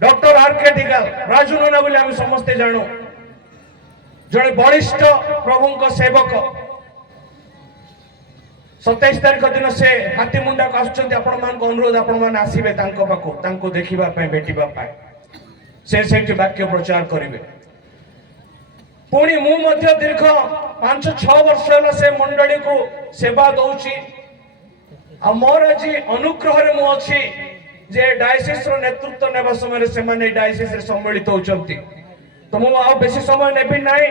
Doctor R के दिगाल राजू नना बोले आम समस्ते जानू जड़े वरिष्ठ प्रभु सेवक 27 तारीख दिन से हाथीमुंडा को अनुरोध आपण आसवे पाखु देखा भेटा से वाक्य प्रचार करेंगे पुणी मु दीर्घ 5-6 वर्ष से मंडली को सेवा दौची मोर आज अनुग्रह मु अच्छी जे डायसिस रो नेतृत्व नेबा समय से माने डायसिस रे सम्मिलित होचंती तो मु आ बेसी समय नेबी नाही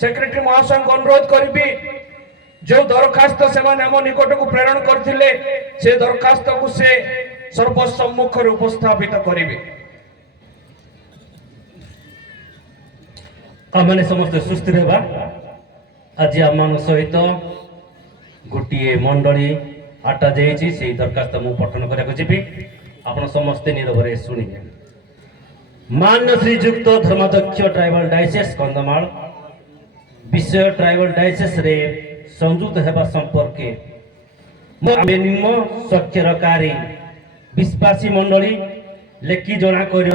सेक्रेटरी महाशय को अनुरोध करबी जो दरखास्त से माने हम निकट को प्रेरण करथिले से दरखास्त को से सर्वसम्मुख रे उपस्थापित करिवे आमने समस्त सुस्थिर हेबा आज आम सहित गोटे मंडली आटा जाइए से दरखास्त मु पठन करा जीवी आपण समस्ते निरभर शुणिए मान्य श्रीजुक्त धर्माध्यक्ष ट्राइबल डायसेस कंधमाल विषय ट्राइबल डायसेस रे संयुक्त हेबा संपर्के निम्न स्वाक्षरकारी विश्वासी मंडली लेखि जना कर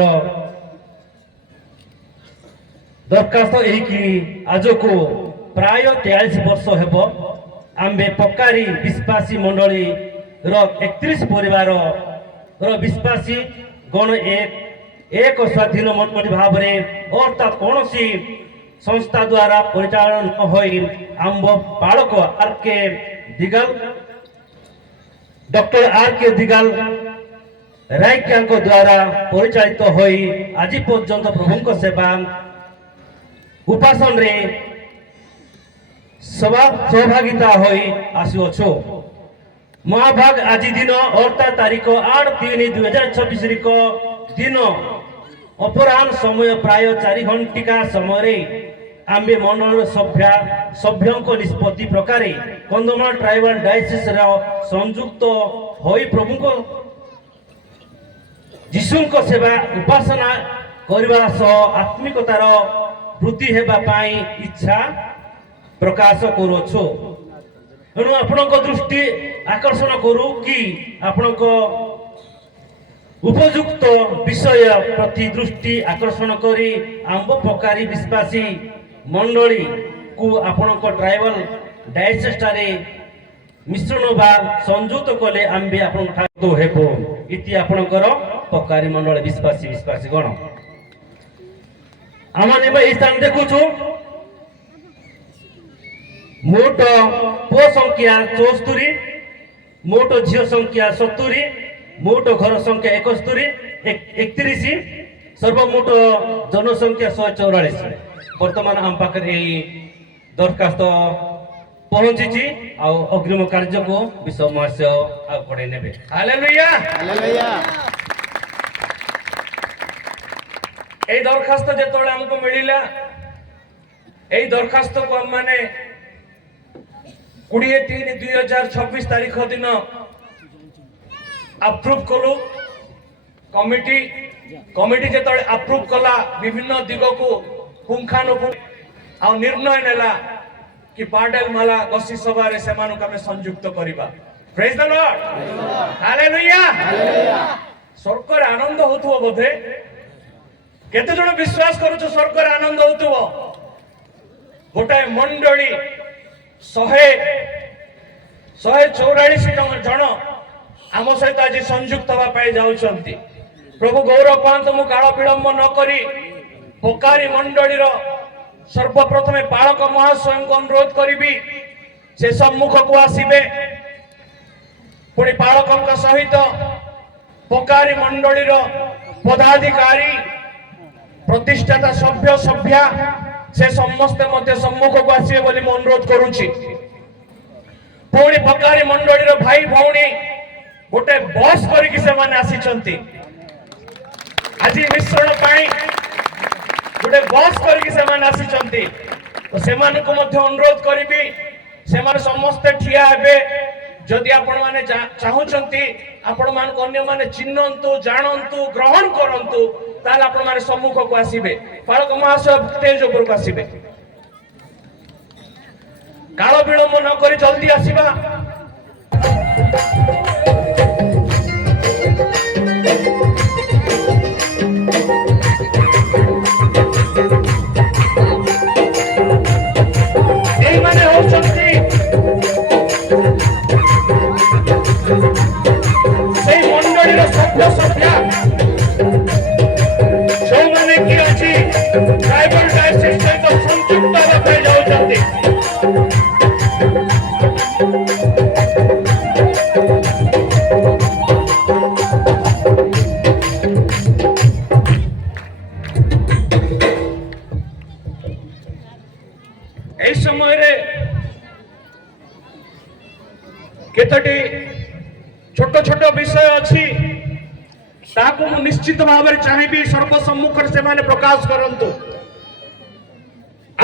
दरखास्त यही आज को प्राय 43 वर्ष हेब आम्बे पक्कारी विश्वासी मंडली 31 परिवार विश्वासी गण एक स्वाधीन मंडली भाव अर्थात कौन संस्था द्वारा परिचालन आंब बालक आर के दिगाल डॉक्टर आर के दिगाल रायकिया द्वारा परिचालित आज पर्यंत प्रभु सेवा उपासन रे सहभागिता आसुअछु महाभाग आज दिन अर्थात तारीख 8/3/2026 दिन अपराह समय प्राय 4 घंटिका समय आम्बे मंडल सभ्यों निष्पत्ति प्रकार कंधमाल ट्राइबल डायसिस संयुक्त होई प्रभु जीशु सेवा उपासना करने सह आत्मिकतार वृद्धि हेबा पाई इच्छा प्रकाश करुछु एणु आपणक दृष्टि आकर्षण करू कि आपणक उपयुक्त विषय प्रति दृष्टि आकर्षण करी आंब पकारी विश्वासी मंडली को आपणक ट्राइबल डायसेस मिश्रण बा संयुक्त कले आंबे आपण हेबो इति आपणकर पकारी मंडल विश्वासी गण आम स्थान देखु मोट पुओ संख्या 74 मोट झील संख्या 70 मोट घर संख्या 31 सर्वमोट जनसंख्या 144 वर्तमान आम पाखे दरखास्त पहुंची अग्रिम कार्य को विषय महस्य आगे ने दरखास्त जो हमको मिलला यही दरखास्त को हम माने 20/3/2026 तारीख दिन अप्रूव कलु कमिटी जो अप्रूव कला विभिन्न दिग को पुंखानुपुंख आ निर्णय नेला कि पाडेल माला गसी सभा रे सेमानु का संयुक्त करिबा प्रेज द लॉर्ड हालेलुया सरकार आनंद होथुव बोधे केते जण विश्वास करूछ सरकार आनंद होथुव गोटाए मंडली 144 जन आम सहित आज संयुक्त हवा जाउछंती प्रभु गौरव पांत मु काल विलंब न करी पकारी मंडली सर्वप्रथम पालक महाशय को अनुरोध करी से सम्मुख को आसबे पुणी पालकों सहित पकारी मंडली पदाधिकारी प्रतिष्ठाता सभ्या से समस्ते मध्य सम्मुख को आसबे बोली मैं अनुरोध करुच्ची पुणी पकारी मंडली भाई भौणी गोटे बस करके से माने आसी आज मिश्रण पाई गोटे बस करके से माने आसी तो से अनुरोध करी से समस्ते ठिया हेबे जदि आपण माने चाहूचंती आपण मान अन्य माने चिन्हंतु जानंतु ग्रहण करंतु ताल आपण माने सम्मुख को आसीबे पालक महाशय स्टेज ऊपर को आसीबे काल विलंब न करी जल्दी आसीबा ଲୋକ ସଂଖ୍ୟା ଯେଉଁମାନେ କି ଅଛି ଟ୍ରାଇବାଲ ଡାଇସିସ୍ ସହିତ ସଂଯୁକ୍ତ ହେବା ପାଇଁ ଯାଉଛନ୍ତି। এই সমୟରେ କେତୋଟି ଛୋଟ ଛୋଟ ବିଷୟ ଅଛି ତାକୁ ମୁଁ ନିଶ୍ଚିତ ଭାବରେ ଚାହିଁବି ସର୍ବସମ୍ମୁଖରେ ସେମାନେ ପ୍ରକାଶ କରନ୍ତୁ।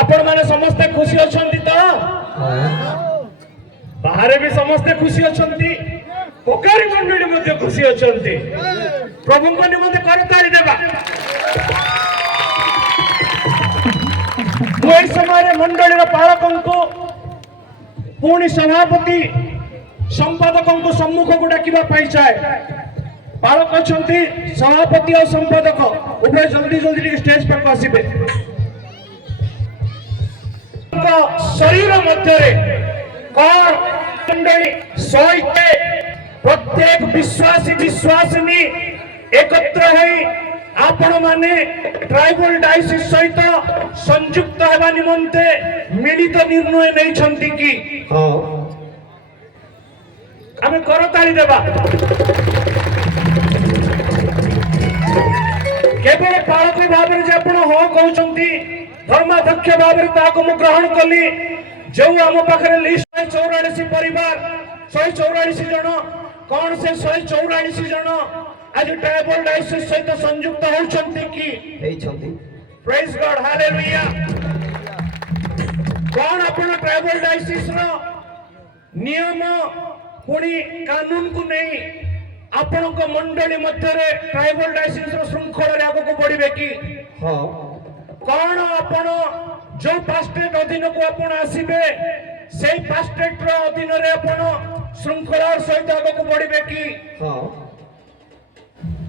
ଆପଣମାନେ ସମସ୍ତେ ଖୁସି ଅଛନ୍ତି ତ? ବାହାରେ ବି ସମସ୍ତେ ଖୁସି ଅଛନ୍ତି, ପୋକାରୀ ମଣ୍ଡଳୀ ମଧ୍ୟ ଖୁସି ଅଛନ୍ତି। ପ୍ରଭୁଙ୍କ ନିମନ୍ତେ କରତାଳି ଦେବା। ମୁଁ ଏହି ସମୟରେ ମଣ୍ଡଳୀର ପାଳକଙ୍କୁ ପୁଣି ସଭାପତି ସମ୍ପାଦକଙ୍କୁ ସମ୍ମୁଖକୁ ଡାକିବା ପାଇଁ ଚାହେଁ। ପାଳକ ଅଛନ୍ତି, ସଭାପତି ଆଉ ସମ୍ପାଦକ ଉଭୟ ଜଲ୍ଦି ଜଲ୍ଦି ଟିକେ ଷ୍ଟେଜ ପାଖକୁ ଆସିବେ। ଶରୀର ମଧ୍ୟରେ କଣ ମଣ୍ଡଳୀ ସହିତ ପ୍ରତ୍ୟେକ ବିଶ୍ୱାସୀ ବିଶ୍ୱାସିନୀ একত্র হই आपण माने ट्राइबल डायसिस सहित संयुक्त हेबा निमंते मिलित निर्णय नै छंती कि हां आमे करताली देबा। केवल पालक भाबरे जे आपण हो कहउछंती धर्माध्यक्ष भाबरे ताको मु ग्रहण कली। जो आम पाखरे लिस्ट 144 परिवार 144 जन कौन से 144 जन आज ट्राइबल डायसिस सहित संयुक्त होउछंती कि हेइछंती। Praise God hallelujah. कौन आपण ट्राइबल डायसिस रो नियम पुणी कानून को नहीं आपण को मंडली मध्य रे ट्राइबल डायसिस रो श्रृंखला रे आगो को बढ़िबे कि हां कौन आपण जो पास्टेट अधीन को आपण आसीबे सेही पास्टेट रो अधीन रे आपण श्रृंखला सहित आगो को बढ़िबे कि हां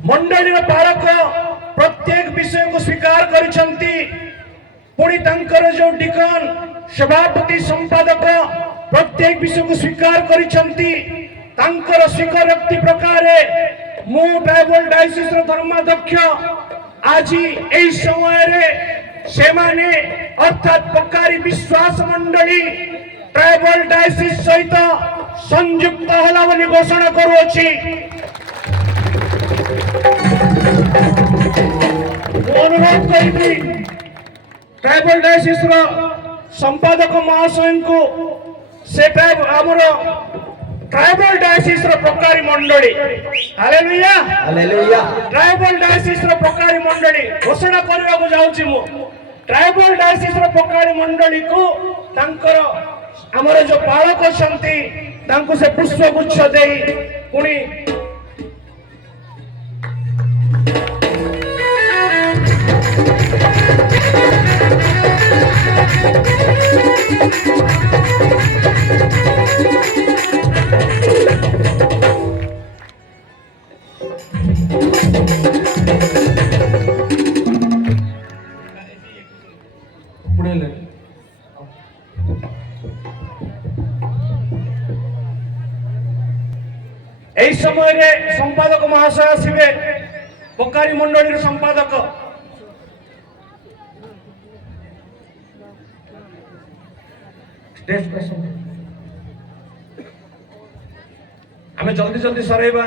मंडली रो पालक प्रत्येक विषय को स्वीकार करिसंती। पुणी तांकर जो डिकन सभापति संपादक प्रत्येक विषय को स्वीकार करिसंती। तांकर स्वीकारोक्ति प्रकार मु ट्राइबल डायसिस रो धर्माध्यक्ष आज एई समय रे से माने अर्थात पकारी विश्वास मंडली ट्राइबल डायसिस सहित संयुक्त होला बोली घोषणा करूछि। अनुरोध करी ट्राइबल डायसिस रो संपादक महाशय को से आमर ट्राइबल डायसिस रो प्रकारी मंडली हालेलुया हालेलुया ट्राइबल डायसिस रो प्रकारी मंडली घोषणा करबा को जाउछि। मु ट्राइबल डायसिस रो प्रकारी मंडली को तांकर हमर जो पालक छंती तांको से पुष्पगुच्छ देई पुणी এই সময়ে সম্পাদক মহাশয় আসবে পকারি মন্ডলীর সম্পাদক আমি জলদি জলদি সরাইবা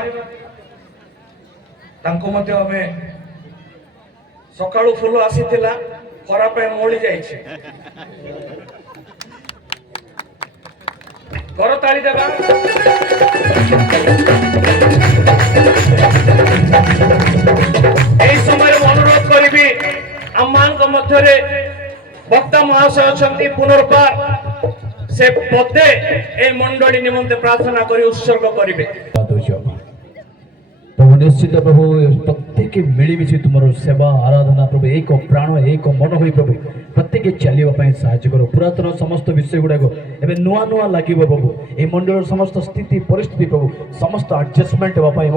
তাঙ্কু মধ্যে আমি সকালু ফুল আসিছিলা খরা পাই মଳି যাইছে করতালি দেবা। এই সময় অনুরোধ করিবি আমମାନଙ୍କ ମଧ୍ୟରେ বক্তা মহাশয় অଛନ୍ତି পুনর্বার से पदे ए मंडली निमंते प्रार्थना करी उत्सर्ग करिवे। प्रभु निश्चित प्रभु प्रत्येक मिलमिशि तुम सेवा आराधना प्रभु एक प्राण एक मन हो प्रभु प्रत्येक चलने साहय करो। पुरातन समस्त विषय गुड़ाक एवं नुआ नुआ लगे प्रभु ये मंडल समस्त स्थिति परिस्थिति प्रभु समस्त एडजस्टमेंट होगापी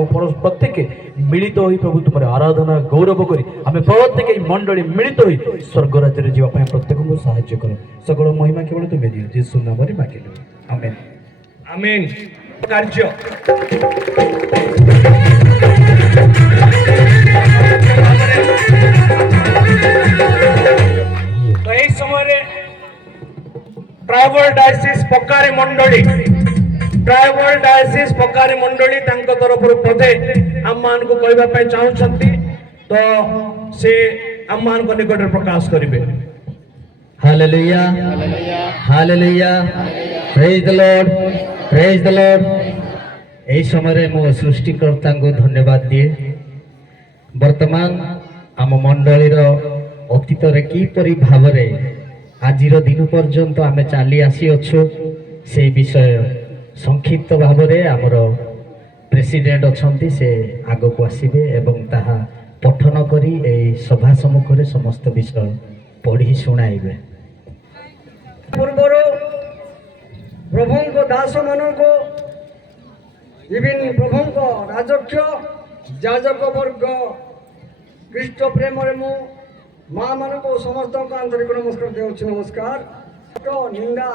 प्रत्येक मिलित हो प्रभु तुम आराधना गौरव करी आम प्रत्येक मंडली मिलित हो स्वर्ग राज्य जावाई प्रत्येक को साहय कर। सकल महिमा केवल तुम्हें दियो यीशु नाम रे मांगिलु आमेन आमेन। कार्य ପକାରୀ ମଣ୍ଡଳୀ ट्राइबल डायसिस पकारी मंडली तरफ पदे आम मान को कहवाई चाहते तो से आम मान निकट प्रकाश करेंगे। Hallelujah hallelujah praise the Lord praise the Lord. एही समय मो सृष्टिकर्ता को धन्यवाद दिए। वर्तमान आम मंडलीर अतीत किपरि भाव आज दिन पर्यंत आम चली आसी अच्छु से विषय संक्षिप्त भाव में आमर प्रेसिडेंट अच्छा से आग को आसबे एवं ताहा पठन करी ए सभा सम्मुख में समस्त विषय पढ़ी शुणाइबे। पूर्वर प्रभु को दास मान को विभिन्न प्रभु को राजक्य जाजक वर्ग कृष्ण प्रेम मु माँ मान को समस्त को आंतरिक नमस्कार देउछि। नमस्कार तो निंदा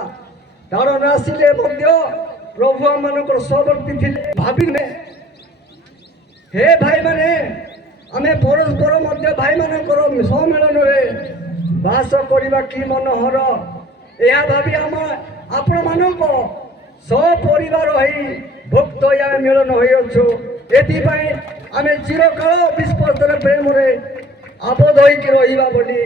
तारण आसिले प्रभु आम सहवर्ती थे भाविने हे भाई माने आमे परस्पर मध्य भाई मानकर सम्मेलन में बास करवा कि मनोहर यह भावी आम आपण मानक सपरिवार भक्त या मिलन होइछु। एथिपाई आमे चिरकाल विश्वासर प्रेम आबद्ध होइकि रहिबा बोली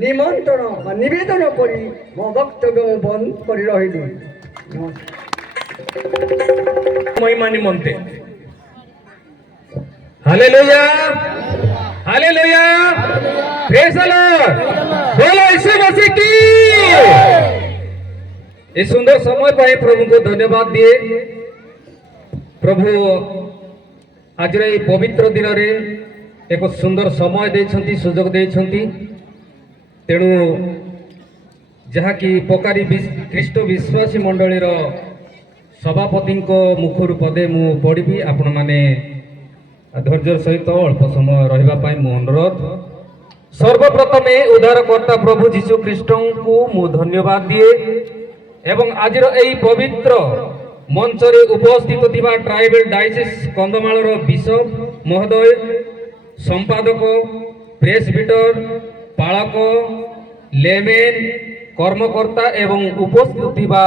निमंत्रण निवेदन करी मो वक्तव्य बंद कर रही। महिमा निमंते hallelujah hallelujah praise the lord बोलो यीशु मसीह की। इस सुंदर समय पर प्रभु को धन्यवाद दिए। प्रभु आज पवित्र दिन रे एक सुंदर समय देछंती सुजोग देछंती। तेणु जहाँकि पकारी ख्रीष्ट विश्वासी मंडलीर सभापति मुखर पदे मु पढ़ी आपण मैंने धैर्य सहित अल्प समय रही अनुरोध। सर्वप्रथमे उद्धारकर्ता प्रभु जीशु ख्रीष्ट को मु धन्यवाद दिए एवं आज यही पवित्र मंच रे उपस्थित थिबा ट्राइबल डायसिस कंधमाल बिशप महोदय संपादक प्रेसबिटर पालक लेमेन कर्मकर्ता एवं उपस्थित थिबा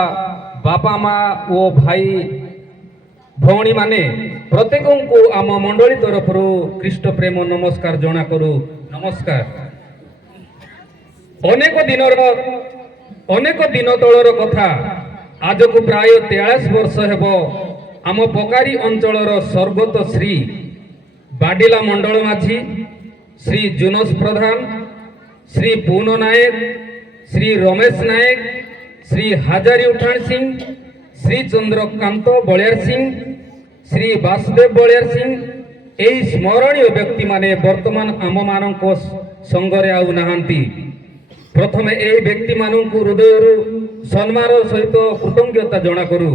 बापा माँ ओ भाई भौणी माने प्रत्येक को आम मंडली तरफ ख्रीष्ट प्रेम नमस्कार जना करू। नमस्कार। अनेक दिन तलर कथा आज को प्राय 43 वर्ष हेब आम पकारी अंचलर स्वर्गत श्री बाडिला मंडल माझी श्री जुनस प्रधान श्री पून नायक श्री रमेश नायक श्री हाजारी उठाण सिंह श्री चंद्रकांत बलियार सिंह श्री वासुदेव बलियार सिंह यही स्मरणीय व्यक्ति माने वर्तमान आम मान संगरे आउ नाहांती। प्रथमे यही व्यक्ति मानक हृदय सम्मान सहित कृतज्ञता जना करू।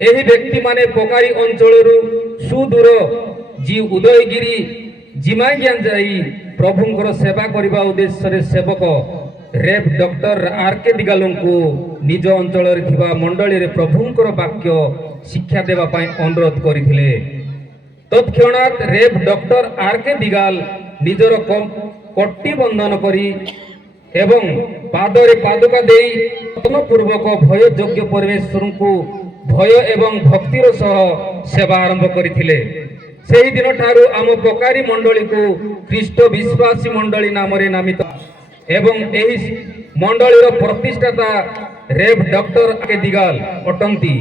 यही व्यक्ति माने पकारी अंचल सुदूर जी उदयगिरी जिमाज्ञान जाई प्रभुंकर सेवा करने उद्देश्य सेवक रेव डॉक्टर आर.के. दिगालों को निज अंचल मंडली रे प्रभुंकर वाक्य शिक्षा देवा पाई अनुरोध करथिले। तत्क्षणात रेव डॉक्टर आर.के. दिगाल निजर कट्टी बंधन करी एवं पादरे पादुका देई पूर्वक भय योग्य परमेश्वर को भय एवं भक्तिर सह सेवा आरंभ करथिले। सेही दिन ठारू आम पकारी मंडली को ख्रीष्ट विश्वासी मंडली नाम रे नामित एवं एही मंडलीर प्रतिष्ठाता रेव डॉक्टर आर.के. दिगाल अटंती।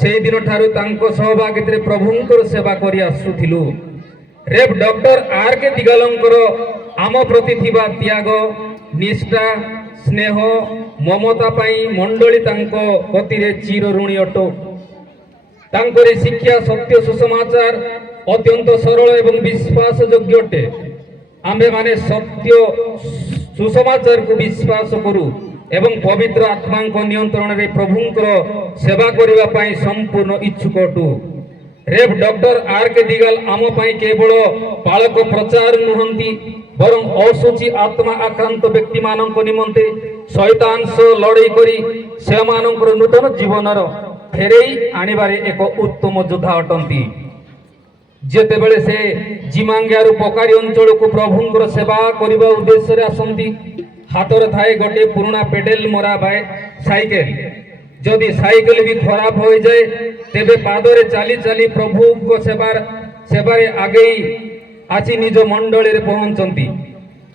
सेही दिन ठारू तांको सहभागिता रे प्रभुंकर सेवा करि आसुथिलु। रेव डॉक्टर आर.के. दिगालंकर आम प्रति थिबा त्याग निष्ठा स्नेह ममता पाई मंडली तांको कतिरे चिर ऋणी अटो। तांकोरे शिक्षा सत्य सुसमाचार अत्यंत सरल एवं विश्वास योग्य अटे। आम्भे माने सत्य सुसमाचार को विश्वास करू एवं पवित्र आत्मा को नियंत्रण रे प्रभुंकर सेवा करबा पाई संपूर्ण इच्छुक अटू। रेव डॉक्टर आर.के. दिगाल आम पाई केवल पालक प्रचार नुहंती बरं असुचि आत्मा आक्रांत व्यक्ति मानक निमंते शैतान सह लड़ाई करी से मानकर नूतन जीवनर फेरेई आनिबारे एक उत्तम योद्धा अटंती। जेतेबेले से जिमांग्यारु पकारी अंचल को प्रभुंकर सेवा करबा उद्देश्य रे आसंती हाथर थाए गोटे पुराना पेडल मरा बाय साइकेल যদি সাইকেল भी खराब हो जाए तेबे पादरे चाली चाली प्रभु को सेबारे आगे आसी निज मंडली रे पहुंचंती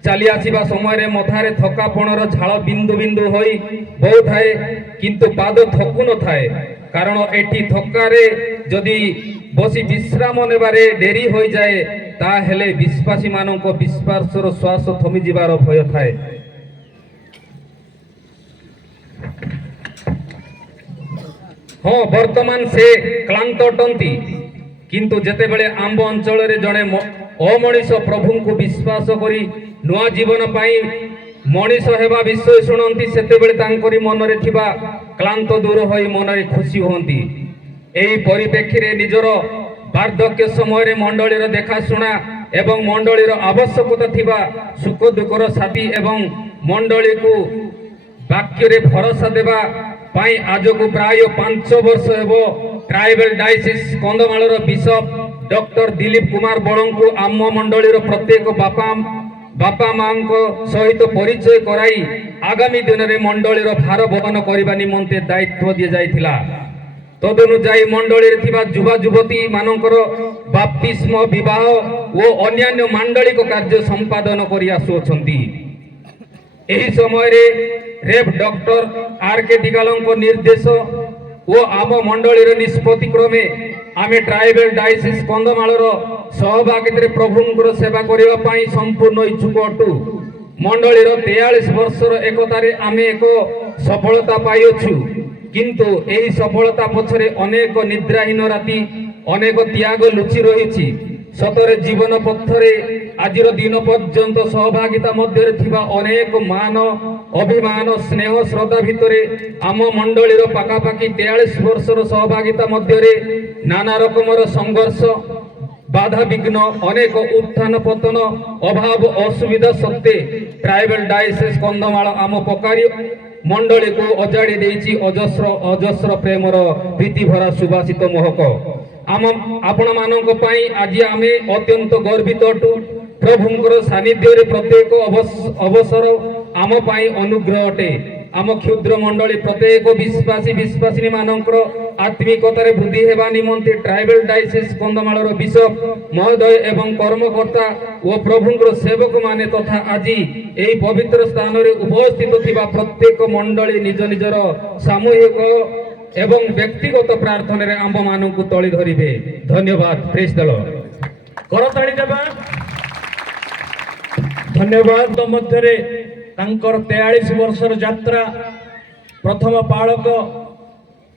चाली आसीबा समय रे मथारे थकापणर झाळ बिंदु बिंदु होई बहु थाए किंतु पाद थकु न थाए कारण एटी थकारे जदि बसी विश्राम नेबारे डेरी हो जाए ताहेले विश्वासी मानक विश्वासर श्वास थमी जिबार भय थाए। हाँ वर्तमान से क्लांत अटंती किंतु जेते बेले आंब अंचल रे जड़े अमनीष प्रभु को विश्वास करी नुआ जीवन पाई मनीष हेबा विषय शुणती सेते बेले तांकरी मन रे थिबा क्लांत दूर होई मन रे खुशी होंती। एही परिप्रेक्षी रे निजर वार्धक्य समय रे मंडली रो देखा सुना एवं मंडली रो आवश्यकता थिबा सुख दुखर साथी एवं मंडली को वाक्य रे भरोसा देबा पाई आज को प्राय 5 वर्ष हेबो tribal diocese Kandhamal bishop doctor Dilip Kumar बड़ को आम मंडली प्रत्येक बापा मां सहित परिचय कराई आगामी दिन में मंडली भार बहन करने निमंते दायित्व दि जाइथिला। तदनुजाई मंडली युवा युवती मानकर बाप्तिस्म विवाह और अन्यान्य मांडलिक कार्य संपादन करि आसुछंती। एही समय रे रेव डॉक्टर आर के दिगालंक निर्देश वो आम मंडली निष्पत्ति क्रमे आमे ट्राइबल डायसिस कंधमाल सहभागिता प्रभुंकर सेवा करने पाई संपूर्ण इच्छुक अटु। मंडली 43 वर्षर एकतारे आमे एक सफलता पाइछु किंतु एही सफलता पछरे अनेक निद्राहीन राति अनेक त्याग लुचि रही। सतरे जीवन पथरे आजिर दिन पर्यंत सहभागिता मध्य थिबा अनेक मान अभिमान स्नेह श्रद्धा भितरे आम मंडली पाखापाखि 43 वर्षर सहभागिता मध्य नाना रकमर संघर्ष बाधा विघ्न अनेक उत्थान पतन अभाव असुविधा सत्ते ट्राइबल डायसिस कंधमाल आम पकारी मंडली को अजाड़ी देइछि अजस्र अजस्र प्रेमर प्रीति भरा सुभाषित महक। आम आपण मानक पई आज आमे अत्यंत गर्वित अटु। प्रभुंकर सानिध्य रे प्रत्येक अवसर आम पई अनुग्रह अटे। आम क्षुद्र मंडली प्रत्येक विश्वासी विश्वासिनी मानकर आत्मिकतार वृद्धि हेबा निमंते ट्राइबल डायसिस कंधमाल बिशप महोदय एवं कर्मकर्ता और प्रभुंकर सेवक माने तथा आज एही पवित्र स्थान रे उपस्थित थिबा प्रत्येक मंडली निज निजर सामूहिक एवं व्यक्तिगत प्रार्थना रे आंब मानकु तळी धरिबे। धन्यवाद। Praise the Lord. करताली देबा। धन्यवाद। तो मध्य रे तांकर 43 वर्षर यात्रा प्रथम पाळक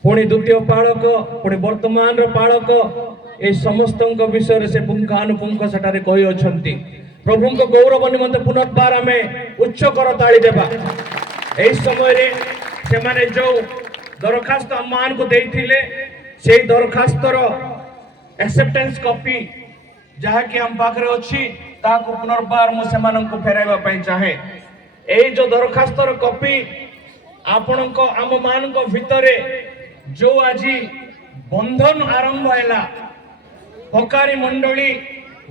पुणी द्वितीय पाळक पुणी वर्तमान पाळक ए समस्त विषय से पुंखानुपुंख सेठारे कहि अछंती। प्रभु को गौरव निमंते पुनर्बार आमे उच्च करताली देबा। एही समय रे से माने जो दरखास्त आमान को देइथिले से दरखास्तर एक्सेप्टेंस कॉपी जहा कि हम पाखरे अछि ताको पुनर्बार मु सेमानंको फेराइबा पई चाहे। एई जो दरखास्तर कॉपी आपणको आम मानक भितरे जो आजी बंधन आरंभ हैला पकारी मंडली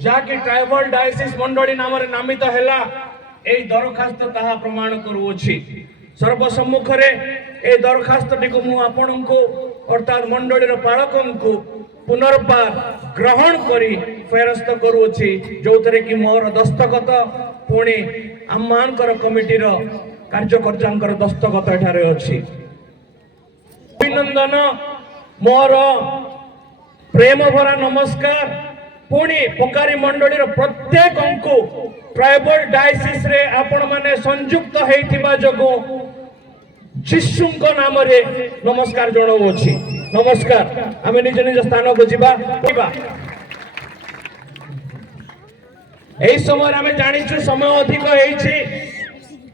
जाके ट्राइबल डायसिस मंडली नाम रे नामित हैला एई दरखास्त ताहा प्रमाण करूछि। सर्वसम्मुख रे ए दरखास्त टिको मु आपणको अर्थात मंडली रो पालकंको पुनर्बार ग्रहण करी फेरस्त करूछि जोतरे कि मोर दस्तखत पुणी आमानकर कमिटी रो कार्यकर्तांकर दस्तखत एठारे अछि। अभिनंदन मोर प्रेम भरा नमस्कार पुणी पकारी मंडली रो प्रत्येक अंको ट्राइबल डायसिस रे आपण माने संयुक्त हेइथिबा जगो शिशुंको नाम रे नमस्कार जणाउछि। नमस्कार। आमे निज निज स्थान को जिबा। एही समय आमे जानिछु समय अधिक हेइछि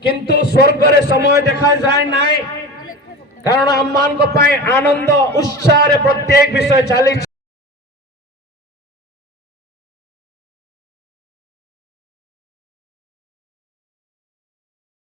किंतु स्वर्ग रे समय देखा जाय नाय कारण हम मान को पाए आनंद उत्साह रे प्रत्येक विषय चाली।